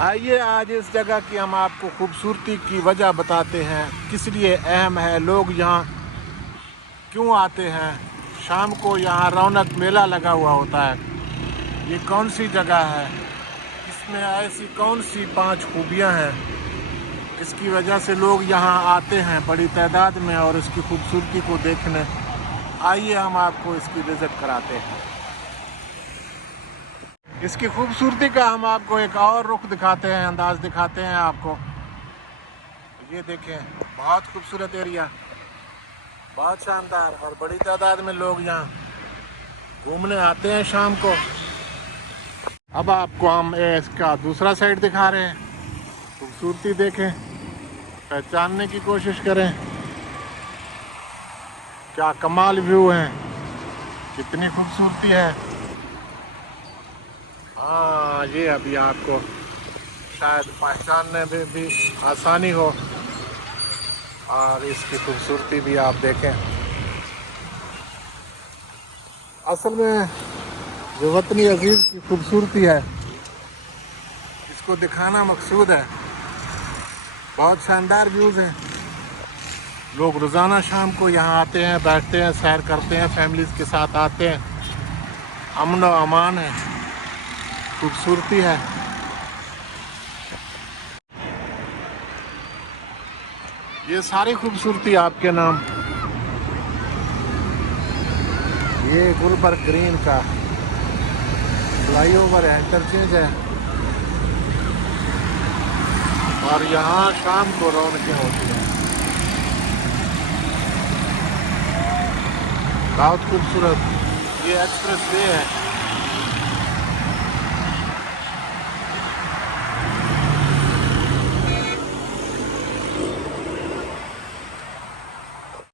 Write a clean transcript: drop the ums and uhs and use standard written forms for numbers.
आइए आज इस जगह की हम आपको खूबसूरती की वजह बताते हैं, किस लिए अहम है, लोग यहाँ क्यों आते हैं। शाम को यहाँ रौनक मेला लगा हुआ होता है। ये कौन सी जगह है, इसमें ऐसी कौन सी 5 खूबियाँ हैं, इसकी वजह से लोग यहाँ आते हैं बड़ी तादाद में और इसकी खूबसूरती को देखने। आइए हम आपको इसकी विज़िट कराते हैं। इसकी खूबसूरती का हम आपको एक और रुख दिखाते हैं, अंदाज दिखाते हैं आपको। ये देखें, बहुत खूबसूरत एरिया, बहुत शानदार, और बड़ी तादाद में लोग यहाँ घूमने आते हैं शाम को। अब आपको हम इसका दूसरा साइड दिखा रहे हैं। खूबसूरती देखें, पहचानने की कोशिश करें। क्या कमाल व्यू है, कितनी खूबसूरती है। हाँ, ये अभी आपको शायद पहचानने में भी आसानी हो और इसकी खूबसूरती भी आप देखें। असल में जो वतनी अजीज़ की खूबसूरती है, इसको दिखाना मकसूद है। बहुत शानदार व्यूज़ हैं। लोग रोज़ाना शाम को यहाँ आते हैं, बैठते हैं, सैर करते हैं, फैमिलीज़ के साथ आते हैं। अमन व अमान है, खूबसूरती है। ये सारी खूबसूरती आपके नाम। ये गुलबर्ग ग्रीन का फ्लाईओवर है, इंटरचेंज है, और यहाँ शाम को रौनकें होती हैं। बहुत खूबसूरत ये एक्सप्रेस वे है।